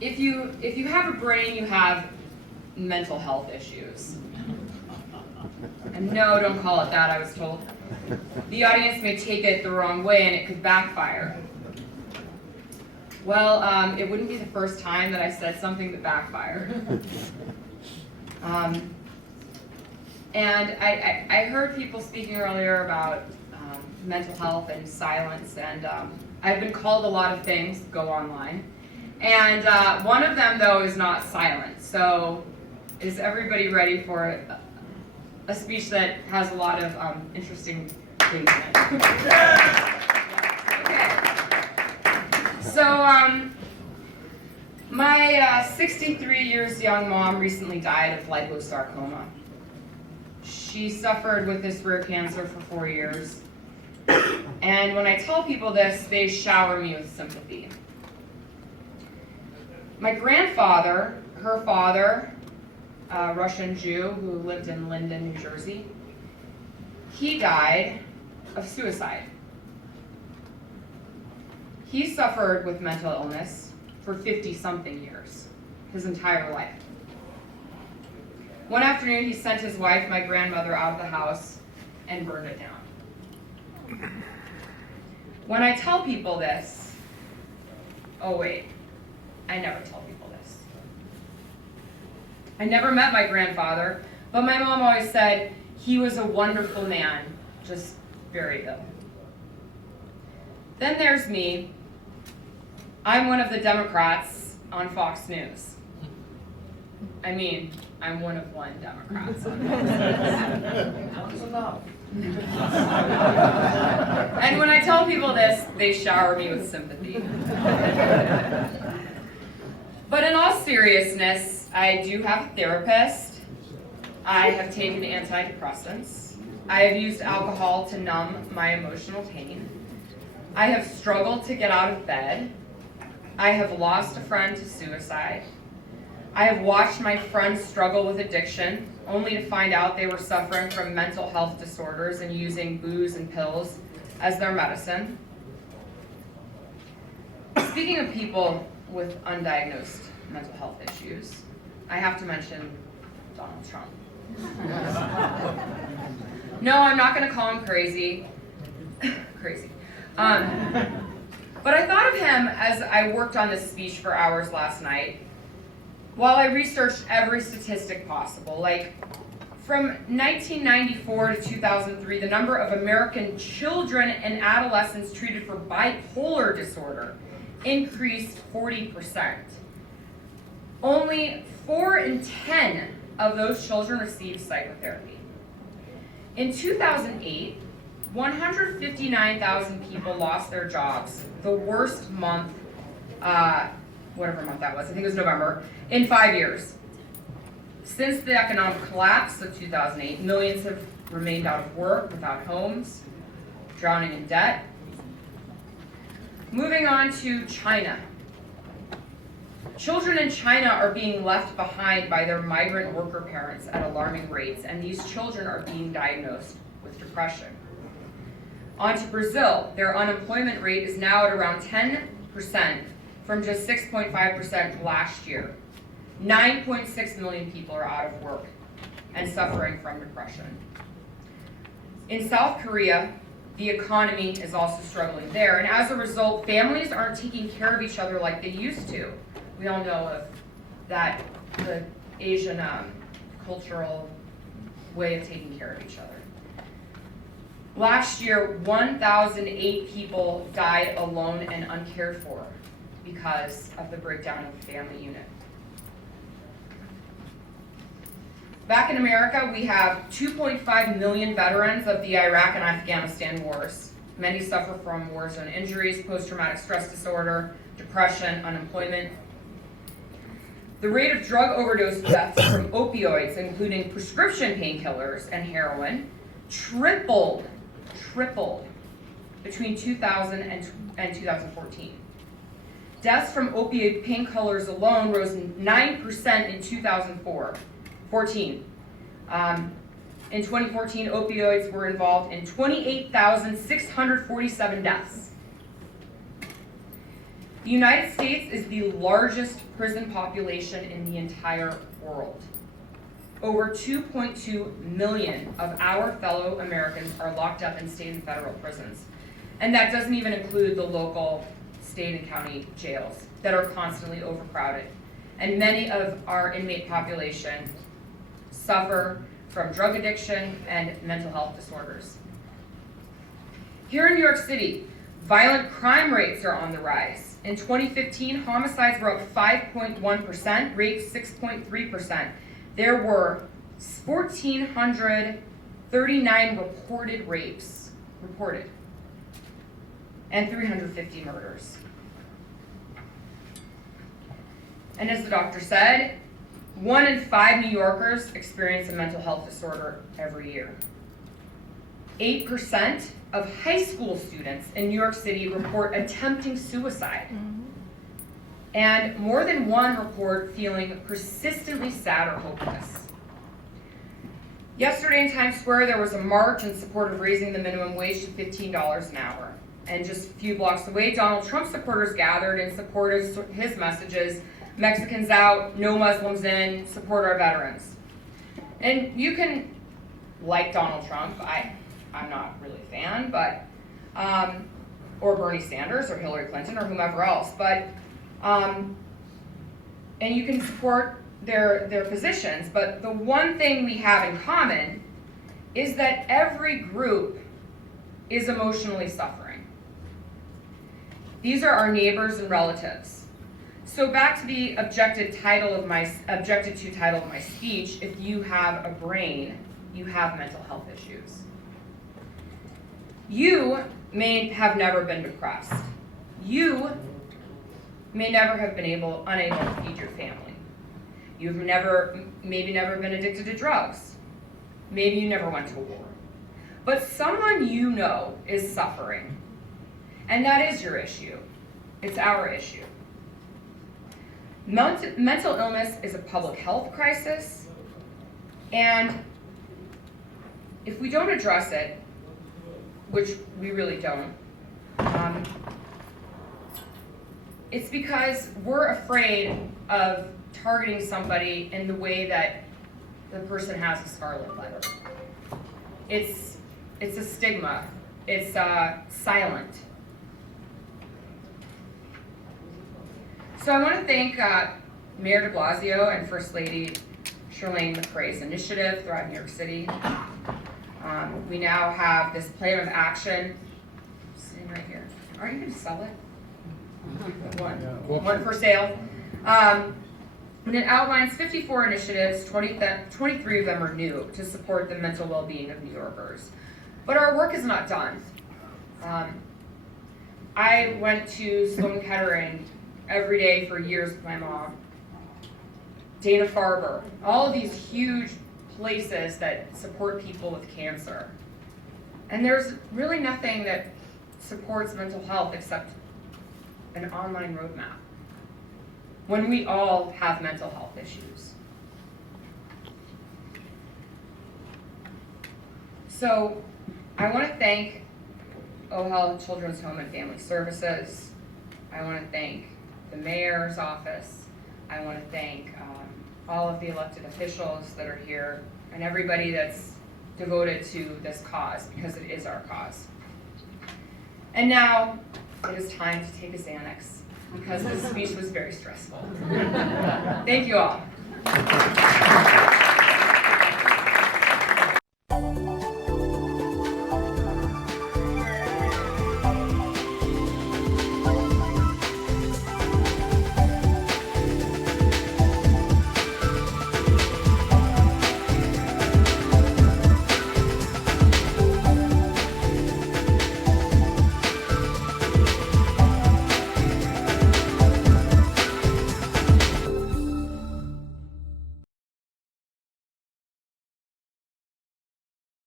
if you have a brain, you have mental health issues. And no, don't call it that, I was told. The audience may take it the wrong way and it could backfire. Well, it wouldn't be the first time that I said something that backfired. And I heard people speaking earlier about mental health and silence, and I've been called a lot of things, go online. And one of them, though, is not silent. So is everybody ready for a speech that has a lot of interesting things in it? Okay. So my 63 years young mom recently died of liposarcoma. She suffered with this rare cancer for 4 years. And when I tell people this, they shower me with sympathy. My grandfather, her father, a Russian Jew who lived in Linden, New Jersey, he died of suicide. He suffered with mental illness for 50-something years, his entire life. One afternoon, he sent his wife, my grandmother, out of the house and burned it down. When I tell people this, oh wait, I never tell people this. I never met my grandfather, but my mom always said he was a wonderful man, just very ill. Then there's me. I'm one of the Democrats on Fox News. I mean, I'm one of one Democrats on Fox News. And when I tell people this, they shower me with sympathy. But in all seriousness, I do have a therapist. I have taken antidepressants. I have used alcohol to numb my emotional pain. I have struggled to get out of bed. I have lost a friend to suicide. I have watched my friends struggle with addiction, only to find out they were suffering from mental health disorders and using booze and pills as their medicine. Speaking of people with undiagnosed mental health issues, I have to mention Donald Trump. No, I'm not going to call him crazy. Crazy. But I thought of him as I worked on this speech for hours last night, while I researched every statistic possible. Like, from 1994 to 2003, the number of American children and adolescents treated for bipolar disorder increased 40%. Only 4 in 10 of those children received psychotherapy. In 2008, 159,000 people lost their jobs, the worst month, whatever month that was, I think it was November, in 5 years. Since the economic collapse of 2008, millions have remained out of work, without homes, drowning in debt. Moving on to China. Children in China are being left behind by their migrant worker parents at alarming rates, and these children are being diagnosed with depression. On to Brazil. Their unemployment rate is now at around 10% from just 6.5% last year. 9.6 million people are out of work and suffering from depression. In South Korea, the economy is also struggling there, and as a result, families aren't taking care of each other like they used to. We all know of that, the Asian cultural way of taking care of each other. Last year, 1,008 people died alone and uncared for because of the breakdown of the family unit. Back in America, we have 2.5 million veterans of the Iraq and Afghanistan wars. Many suffer from war zone injuries, post-traumatic stress disorder, depression, unemployment. The rate of drug overdose deaths from opioids, including prescription painkillers and heroin, tripled between 2000 and 2014. Deaths from opioid painkillers alone rose 9% in 2014. In 2014, opioids were involved in 28,647 deaths. The United States is the largest prison population in the entire world. Over 2.2 million of our fellow Americans are locked up in state and federal prisons. And that doesn't even include the local state and county jails that are constantly overcrowded. And many of our inmate population suffer from drug addiction and mental health disorders. Here in New York City, violent crime rates are on the rise. In 2015, homicides were up 5.1%, rapes 6.3%. There were 1,439 reported rapes, and 350 murders. And as the doctor said, 1 in 5 New Yorkers experience a mental health disorder every year. 8% of high school students in New York City report attempting suicide. And more than one report feeling persistently sad or hopeless. Yesterday in Times Square, there was a march in support of raising the minimum wage to $15 an hour. And just a few blocks away, Donald Trump supporters gathered in support of his messages: Mexicans out, no Muslims in, support our veterans. And you can like Donald Trump, I'm not really a fan, but, or Bernie Sanders or Hillary Clinton or whomever else, but, and you can support their positions, but the one thing we have in common is that every group is emotionally suffering. These are our neighbors and relatives. So back to the objected to title of my speech: if you have a brain, you have mental health issues. You may have never been depressed. You may never have been unable to feed your family. You've maybe never been addicted to drugs. Maybe you never went to war. But someone you know is suffering. And that is your issue. It's our issue. Mental illness is a public health crisis, and if we don't address it, which we really don't, it's because we're afraid of targeting somebody in the way that the person has a scarlet letter. It's a stigma. It's silent. So I want to thank Mayor de Blasio and First Lady Chirlane McCray's initiative throughout New York City. We now have this plan of action sitting right here. Aren't you going to sell it? One for sale. And it outlines 54 initiatives, 23 of them are new, to support the mental well-being of New Yorkers. But our work is not done. I went to Sloan Kettering every day for years with my mom. Dana-Farber, all of these huge places that support people with cancer. And there's really nothing that supports mental health except an online roadmap when we all have mental health issues. So I want to thank OHel Children's Home and Family Services. I want to thank the mayor's office. I want to thank all of the elected officials that are here and everybody that's devoted to this cause, because it is our cause. And now it is time to take a Xanax, because this speech was very stressful. Thank you all.